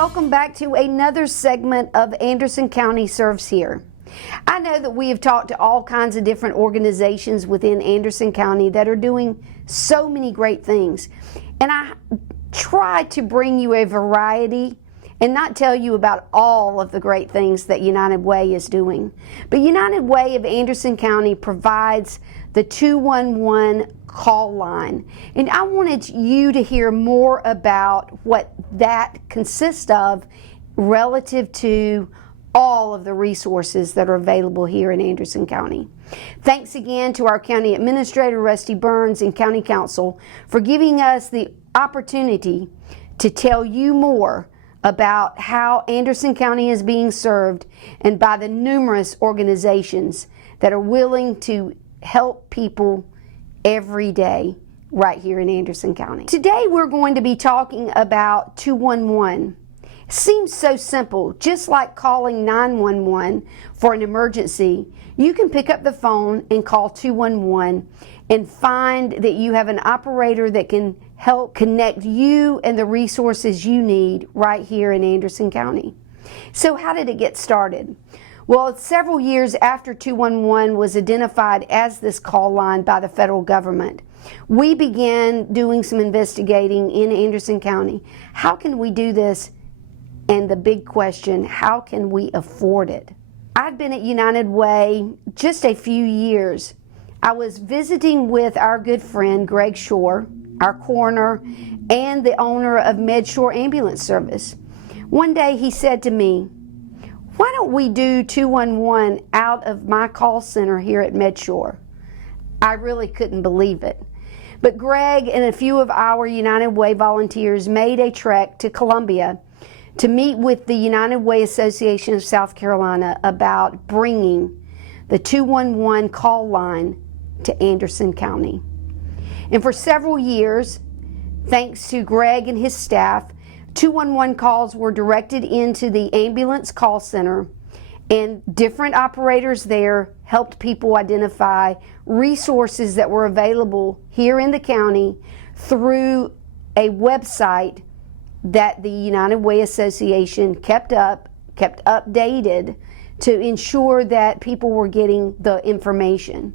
welcome back to another segment of Anderson County Serves Here. I know that we have talked to all kinds of different organizations within Anderson County that are doing so many great things. And I try to bring you a variety and not tell you about all of the great things that United Way is doing. But United Way of Anderson County provides the 211 call line. And I wanted you to hear more about what that consists of relative to all of the resources that are available here in Anderson County. Thanks again to our County Administrator Rusty Burns and County Council for giving us the opportunity to tell you more about how Anderson County is being served and by the numerous organizations that are willing to help people every day right here in Anderson County. Today we're going to be talking about 211. Seems so simple, just like calling 911 for an emergency. You can pick up the phone and call 211 and find that you have an operator that can help connect you and the resources you need right here in Anderson County. So how did it get started? Well, several years after 211 was identified as this call line by the federal government, we began doing some investigating in Anderson County. How can we do this? And the big question, how can we afford it? I've been at United Way just a few years. I was visiting with our good friend Greg Shore, our coroner, and the owner of MedShore Ambulance Service. One day he said to me, "Why don't we do 211 out of my call center here at MedShore?" I really couldn't believe it. But Greg and a few of our United Way volunteers made a trek to Columbia to meet with the United Way Association of South Carolina about bringing the 211 call line to Anderson County. And for several years, thanks to Greg and his staff, 211 calls were directed into the ambulance call center, and different operators there helped people identify resources that were available here in the county through a website that the United Way Association kept updated to ensure that people were getting the information.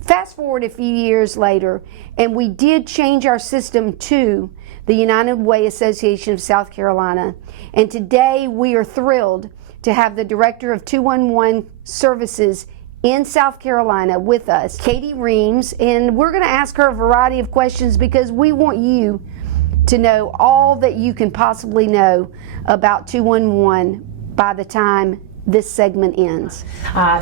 Fast forward a few years later, and we did change our system to the United Way Association of South Carolina, and today we are thrilled to have the Director of 211 Services in South Carolina with us, Katie Reams, and we're going to ask her a variety of questions because we want you to know all that you can possibly know about 211 by the time this segment ends.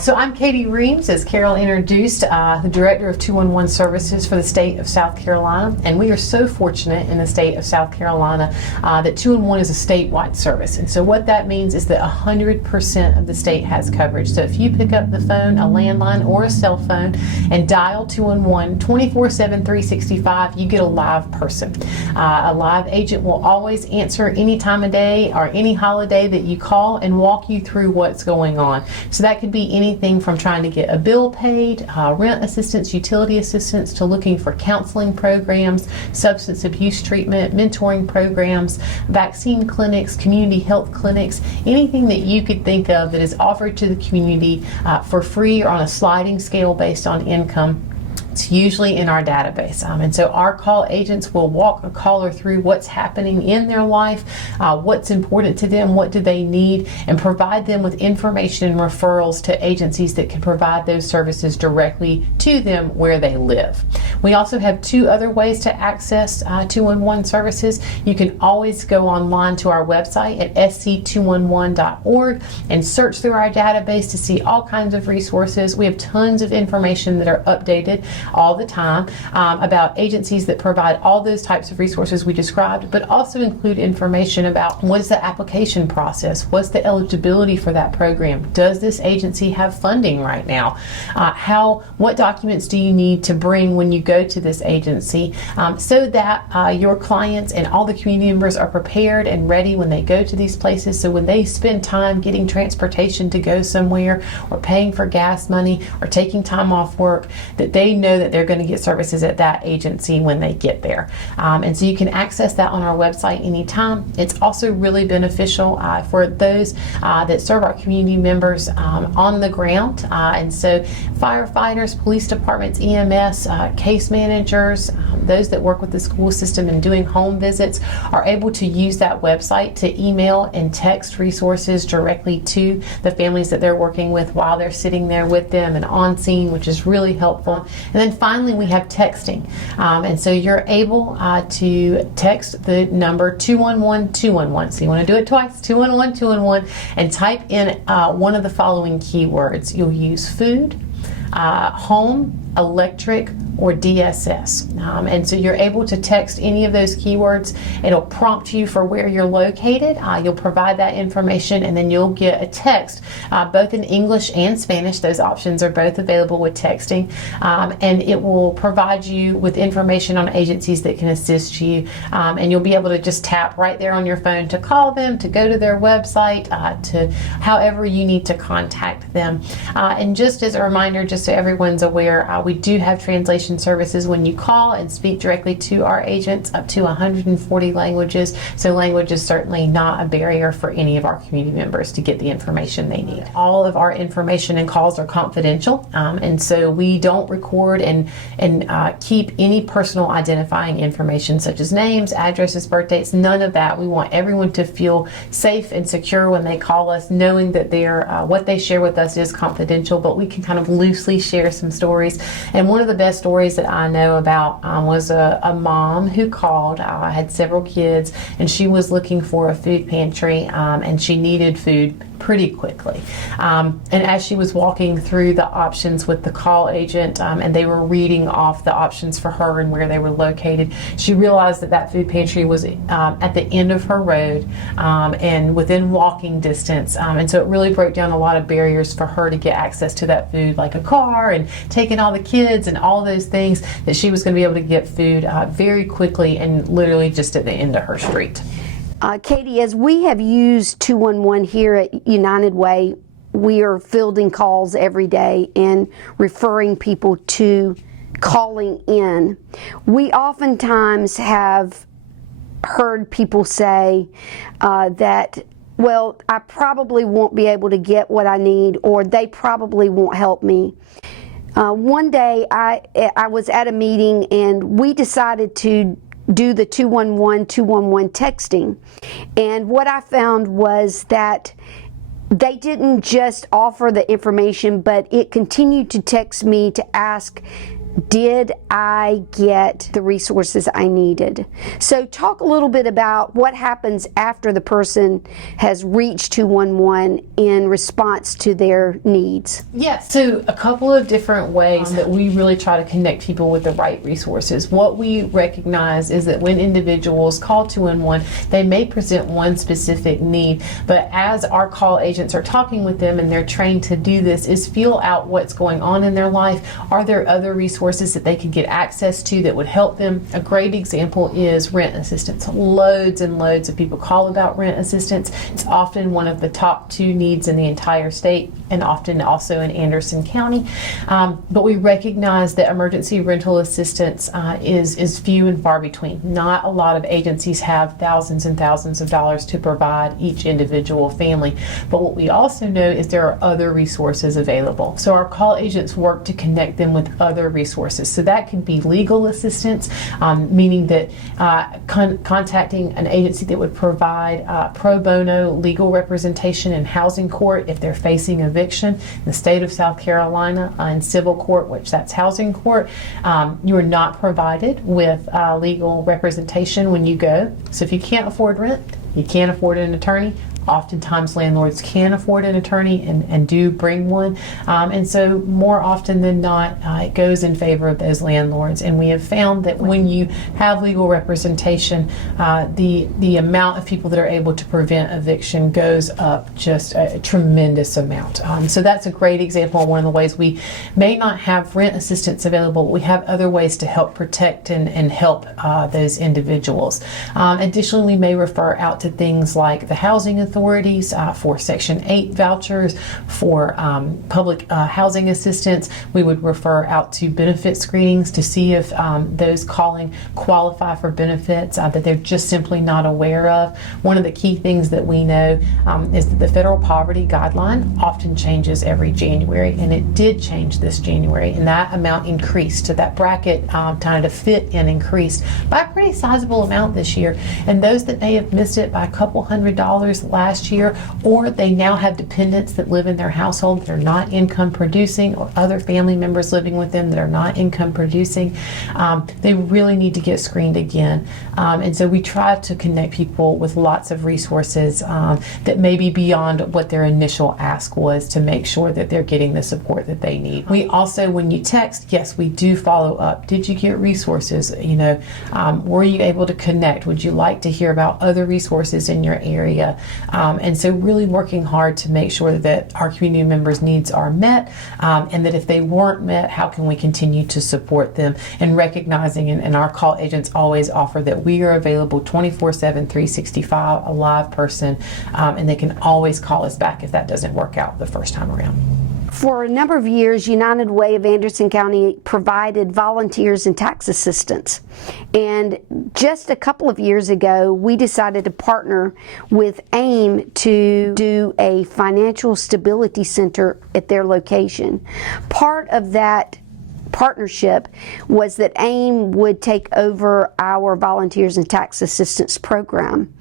So I'm Katie Reams, as Carol introduced, the Director of 211 Services for the state of South Carolina, and we are so fortunate in the state of South Carolina that 211 is a statewide service. And so what that means is that 100% of the state has coverage. So if you pick up the phone, a landline or a cell phone, and dial 211 24/7, 365, you get a live person. A live agent will always answer any time of day or any holiday that you call and walk you through what's going on. So that could be anything from trying to get a bill paid, rent assistance, utility assistance, to looking for counseling programs, substance abuse treatment, mentoring programs, vaccine clinics, community health clinics, anything that you could think of that is offered to the community for free or on a sliding scale based on income. It's usually in our database. And so our call agents will walk a caller through what's happening in their life, what's important to them, what do they need, and provide them with information and referrals to agencies that can provide those services directly to them where they live. We also have two other ways to access 211 services. You can always go online to our website at sc211.org and search through our database to see all kinds of resources. We have tons of information that are updated all the time about agencies that provide all those types of resources we described, but also include information about what is the application process, what's the eligibility for that program, does this agency have funding right now, what documents do you need to bring when you go to this agency, so that your clients and all the community members are prepared and ready when they go to these places. So when they spend time getting transportation to go somewhere, or paying for gas money, or taking time off work, that they know know that they're going to get services at that agency when they get there. And so you can access that on our website anytime. It's also really beneficial for those that serve our community members on the ground. And so firefighters, police departments, EMS, case managers, those that work with the school system and doing home visits are able to use that website to email and text resources directly to the families that they're working with while they're sitting there with them and on scene, which is really helpful. And then finally, we have texting. And so you're able to text the number 211-211. So you want to do it twice, 211-211, and type in one of the following keywords. You'll use food, home, electric, or DSS. And so you're able to text any of those keywords. It'll prompt you for where you're located. You'll provide that information, and then you'll get a text, both in English and Spanish. Those options are both available with texting. And it will provide you with information on agencies that can assist you. And you'll be able to just tap right there on your phone to call them, to go to their website, to however you need to contact them. And just as a reminder, just so everyone's aware, we do have translation services when you call and speak directly to our agents, up to 140 languages. So language is certainly not a barrier for any of our community members to get the information they need. All of our information and calls are confidential, and so we don't record and keep any personal identifying information such as names, addresses, birth dates, none of that. We want everyone to feel safe and secure when they call us, knowing that what they share with us is confidential, but we can kind of loosely share some stories. And one of the best stories that I know about was a mom who called, had several kids, and she was looking for a food pantry, and she needed food pretty quickly. And as she was walking through the options with the call agent, and they were reading off the options for her and where they were located, she realized that that food pantry was at the end of her road and within walking distance. And so it really broke down a lot of barriers for her to get access to that food, like a car and taking all the kids and all those things, that she was going to be able to get food very quickly and literally just at the end of her street. Katie, as we have used 211 here at United Way, we are fielding calls every day and referring people to calling in. We oftentimes have heard people say that, well, I probably won't be able to get what I need, or they probably won't help me. One day I was at a meeting and we decided to do the 211-211 texting, and what I found was that they didn't just offer the information, but it continued to text me to ask, did I get the resources I needed? So talk a little bit about what happens after the person has reached 211 in response to their needs. Yes, so a couple of different ways that we really try to connect people with the right resources. What we recognize is that when individuals call 211, they may present one specific need, but as our call agents are talking with them, and they're trained to do this, is feel out what's going on in their life. Are there other resources that they could get access to that would help them? A great example is rent assistance. Loads and loads of people call about rent assistance. It's often one of the top 2 needs in the entire state, and often also in Anderson County. But we recognize that emergency rental assistance is few and far between. Not a lot of agencies have thousands and thousands of dollars to provide each individual family. But what we also know is there are other resources available. So our call agents work to connect them with other resources. So that could be legal assistance, meaning that contacting an agency that would provide pro bono legal representation in housing court if they're facing eviction. In the state of South Carolina, in civil court, which that's housing court, you are not provided with legal representation when you go. So if you can't afford rent, you can't afford an attorney. Oftentimes landlords can afford an attorney and do bring one, and so more often than not it goes in favor of those landlords. And we have found that when you have legal representation, the amount of people that are able to prevent eviction goes up just a tremendous amount. So that's a great example of one of the ways we may not have rent assistance available, but we have other ways to help protect and help those individuals. Additionally, we may refer out to things like the housing authority authorities, for Section 8 vouchers, for public housing assistance. We would refer out to benefit screenings to see if those calling qualify for benefits that they're just simply not aware of. One of the key things that we know is that the federal poverty guideline often changes every January, and it did change this January, and that amount increased. So that bracket kind of fit and increased by a pretty sizable amount this year. And those that may have missed it by a couple $100s last year, or they now have dependents that live in their household that are not income producing, or other family members living with them that are not income producing, they really need to get screened again. And so we try to connect people with lots of resources that may be beyond what their initial ask was, to make sure that they're getting the support that they need. We also, when you text, yes, we do follow up. Did you get resources? You know, were you able to connect? Would you like to hear about other resources in your area? And so really working hard to make sure that our community members' needs are met, and that if they weren't met, how can we continue to support them, and recognizing, and our call agents always offer that we are available 24/7, 365, a live person, and they can always call us back if that doesn't work out the first time around. For a number of years, United Way of Anderson County provided volunteers and tax assistance. And just a couple of years ago, we decided to partner with AIM to do a financial stability center at their location. Part of that partnership was that AIM would take over our volunteers and tax assistance program.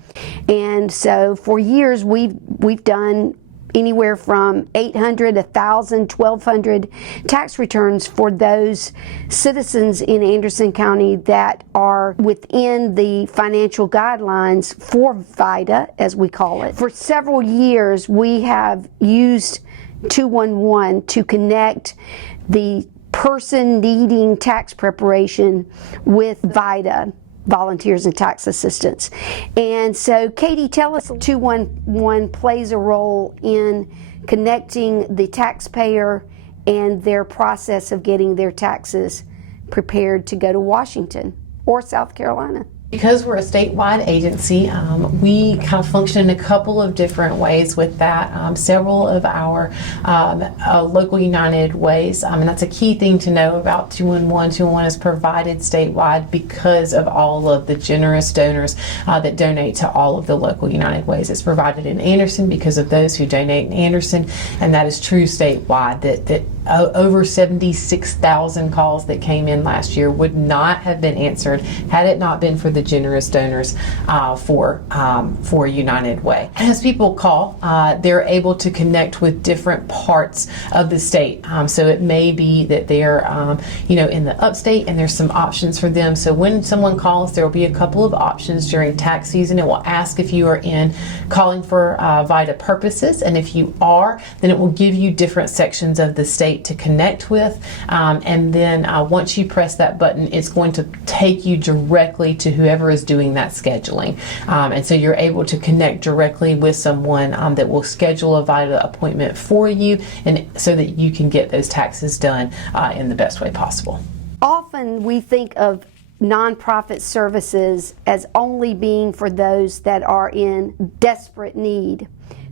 And so for years, we've done anywhere from 800, 1,000, 1,200 tax returns for those citizens in Anderson County that are within the financial guidelines for VITA, as we call it. For several years, we have used 211 to connect the person needing tax preparation with VITA, volunteers and tax assistants. And so, Katie, tell us 211 plays a role in connecting the taxpayer and their process of getting their taxes prepared to go to Washington or South Carolina. Because we're a statewide agency, we kind of function in a couple of different ways with that. Several of our local United Ways, and that's a key thing to know about 211. 211 is provided statewide because of all of the generous donors that donate to all of the local United Ways. It's provided in Anderson because of those who donate in Anderson, and that is true statewide. That over 76,000 calls that came in last year would not have been answered had it not been for the generous donors for United Way. As people call, they're able to connect with different parts of the state. So it may be that they're in the upstate, and there's some options for them. So when someone calls, there will be a couple of options during tax season. It will ask if you are calling for VITA purposes, and if you are, then it will give you different sections of the state to connect with, and then once you press that button, it's going to take you directly to whoever is doing that scheduling, and so you're able to connect directly with someone that will schedule a VITA appointment for you, and so that you can get those taxes done in the best way possible. Often we think of nonprofit services as only being for those that are in desperate need.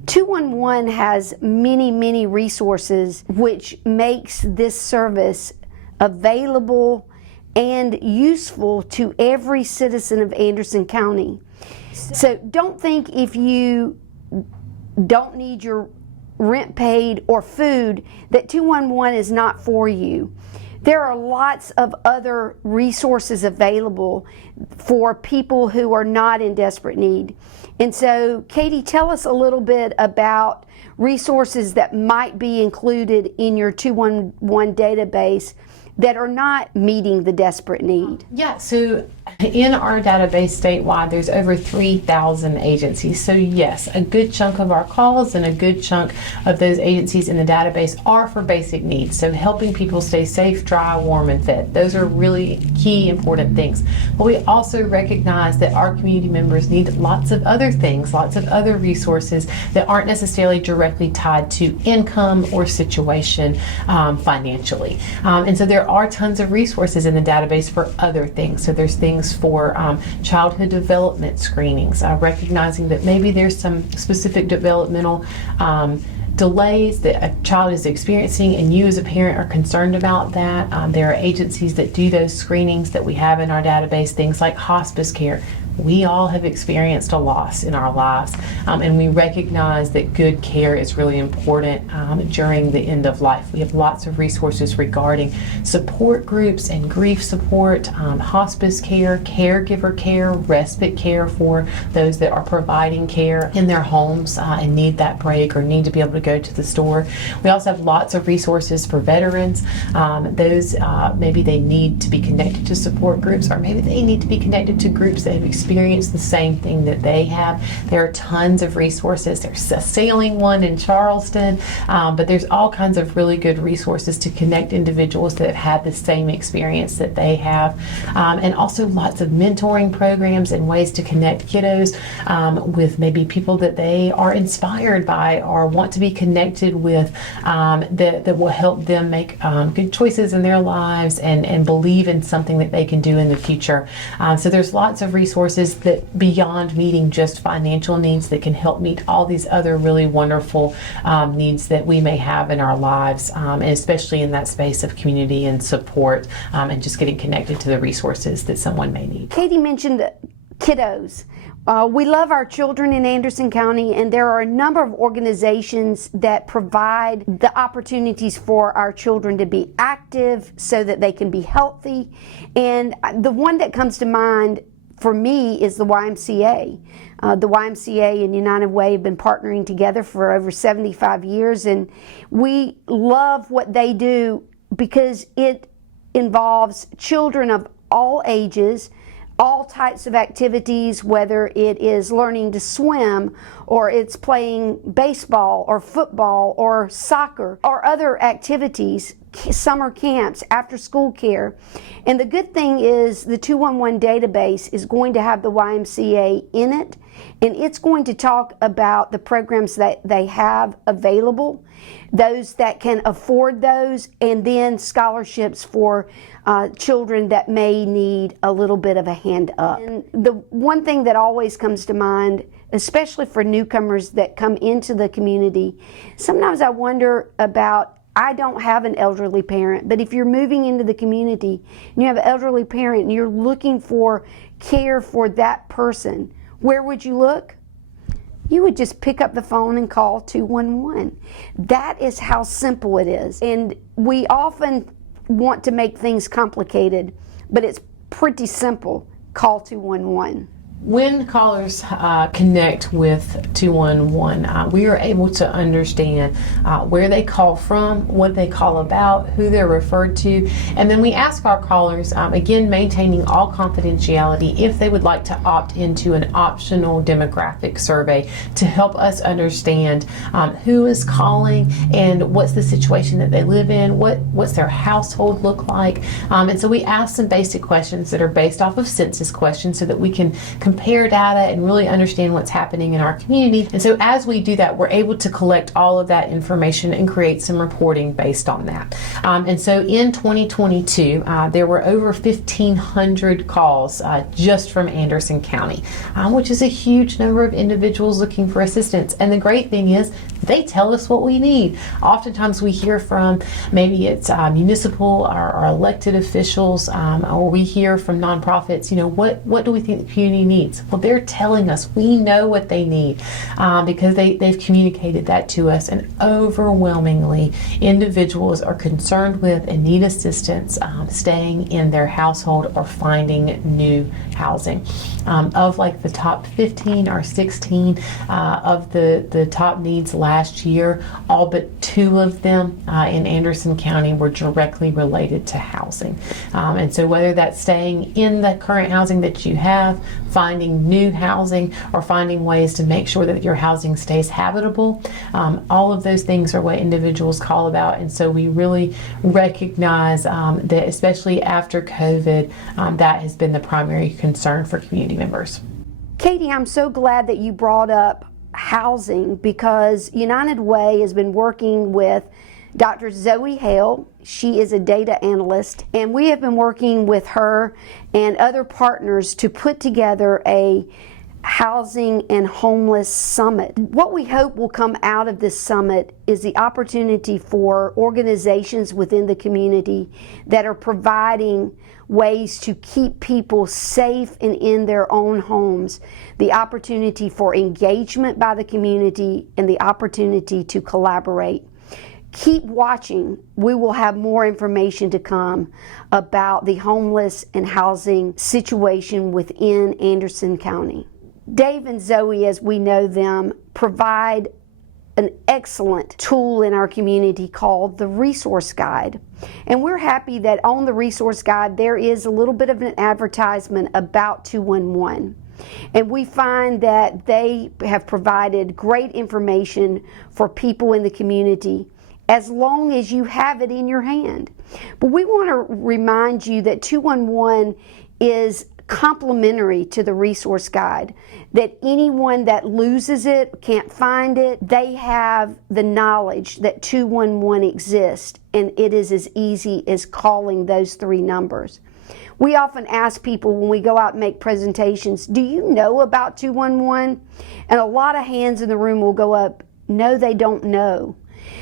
211 has many, many resources, which makes this service available and useful to every citizen of Anderson County. So don't think if you don't need your rent paid or food that 211 is not for you. There are lots of other resources available for people who are not in desperate need. And so, Katie, tell us a little bit about resources that might be included in your 211 database that are not meeting the desperate need. Yeah, so in our database statewide, there's over 3,000 agencies. So yes, a good chunk of our calls and a good chunk of those agencies in the database are for basic needs. So helping people stay safe, dry, warm, and fed. Those are really key, important things. But we also recognize that our community members need lots of other things, lots of other resources that aren't necessarily directly tied to income or situation financially. And so there there are tons of resources in the database for other things. So there's things for childhood development screenings, recognizing that maybe there's some specific developmental delays that a child is experiencing and you as a parent are concerned about that. There are agencies that do those screenings that we have in our database, things like hospice care. We all have experienced a loss in our lives, and we recognize that good care is really important during the end of life. We have lots of resources regarding support groups and grief support, hospice care, caregiver care, respite care for those that are providing care in their homes and need that break or need to be able to go to the store. We also have lots of resources for veterans. Those maybe they need to be connected to support groups, or maybe they need to be connected to groups that have experienced the same thing that they have. There are tons of resources. There's a sailing one in Charleston, but there's all kinds of really good resources to connect individuals that have had the same experience that they have, and also lots of mentoring programs and ways to connect kiddos with maybe people that they are inspired by or want to be connected with, that will help them make good choices in their lives and believe in something that they can do in the future. So there's lots of resources that beyond meeting just financial needs that can help meet all these other really wonderful needs that we may have in our lives, and especially in that space of community and support, and just getting connected to the resources that someone may need. Katie mentioned kiddos. We love our children in Anderson County, and there are a number of organizations that provide the opportunities for our children to be active so that they can be healthy. And the one that comes to mind for me is the YMCA. The YMCA and United Way have been partnering together for over 75 years, and we love what they do because it involves children of all ages, all types of activities, whether it is learning to swim or it's playing baseball or football or soccer or other activities, summer camps, after school care. And the good thing is the 211 database is going to have the YMCA in it, and it's going to talk about the programs that they have available, those that can afford those, and then scholarships for children that may need a little bit of a hand up. And the one thing that always comes to mind, especially for newcomers that come into the community, sometimes I wonder about, I don't have an elderly parent, but if you're moving into the community and you have an elderly parent and you're looking for care for that person, where would you look? You would just pick up the phone and call 211. That is how simple it is. And we often want to make things complicated, but it's pretty simple. Call 211. When callers connect with 211, we are able to understand where they call from, what they call about, who they're referred to, and then we ask our callers, again maintaining all confidentiality, if they would like to opt into an optional demographic survey to help us understand who is calling and what's the situation that they live in, what's their household look like, and so we ask some basic questions that are based off of census questions so that we can compare data and really understand what's happening in our community. And so as we do that, we're able to collect all of that information and create some reporting based on that. And so in 2022, there were over 1,500 calls just from Anderson County, which is a huge number of individuals looking for assistance. And the great thing is they tell us what we need. Oftentimes we hear from, maybe it's municipal or elected officials, or we hear from nonprofits, what do we think the community needs? Well, they're telling us we know what they need because they've communicated that to us, and overwhelmingly individuals are concerned with and need assistance staying in their household or finding new housing. Of like the top 15 or 16 of the top needs last year, all but 2 of them in Anderson County were directly related to housing. And so whether that's staying in the current housing that you have, finding new housing, or finding ways to make sure that your housing stays habitable, all of those things are what individuals call about. And so we really recognize that, especially after COVID, that has been the primary concern for community members. Katie, I'm so glad that you brought up housing, because United Way has been working with Dr. Zoe Hale. She is a data analyst, and we have been working with her and other partners to put together a housing and homeless summit. What we hope will come out of this summit is the opportunity for organizations within the community that are providing ways to keep people safe and in their own homes, the opportunity for engagement by the community, and the opportunity to collaborate. Keep watching. We will have more information to come about the homeless and housing situation within Anderson County. Dave and Zoe, as we know them, provide an excellent tool in our community called the Resource Guide. And we're happy that on the Resource Guide there is a little bit of an advertisement about 211. And we find that they have provided great information for people in the community as long as you have it in your hand. But we want to remind you that 211 is complementary to the Resource Guide, that anyone that loses it, can't find it, they have the knowledge that 211 exists, and it is as easy as calling those 3 numbers. We often ask people when we go out and make presentations, do you know about 211? And a lot of hands in the room will go up, no, they don't know.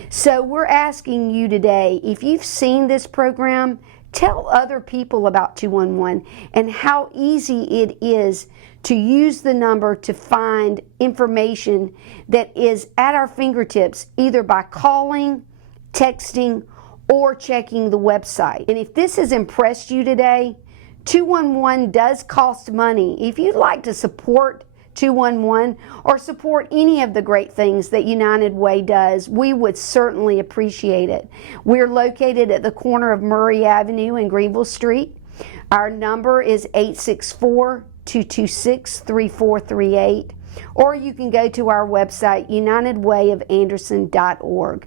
So we're asking you today, if you've seen this program, tell other people about 211 and how easy it is to use the number to find information that is at our fingertips, either by calling, texting, or checking the website. And if this has impressed you today, 211 does cost money. If you'd like to support 211 or support any of the great things that United Way does, we would certainly appreciate it. We're located at the corner of Murray Avenue and Greenville Street. Our number is 864-226-3438, or you can go to our website, unitedwayofanderson.org.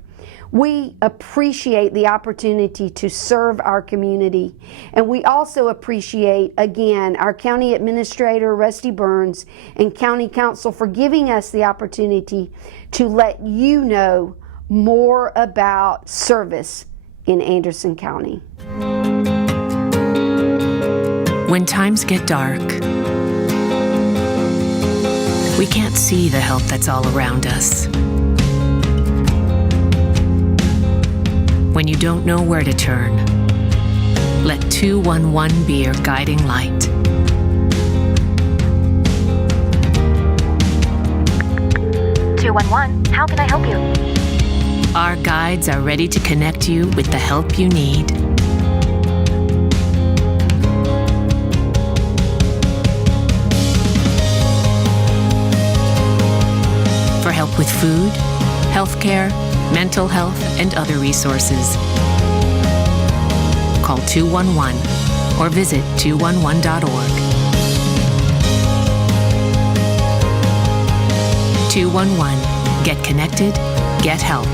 We appreciate the opportunity to serve our community, and we also appreciate, again, our County Administrator, Rusty Burns, and County Council for giving us the opportunity to let you know more about service in Anderson County. When times get dark, we can't see the help that's all around us. When you don't know where to turn, let 211 be your guiding light. How can I help you? Our guides are ready to connect you with the help you need. For help with food, healthcare, mental health, and other resources, call 211 or visit 211.org. 211. Get connected, get help.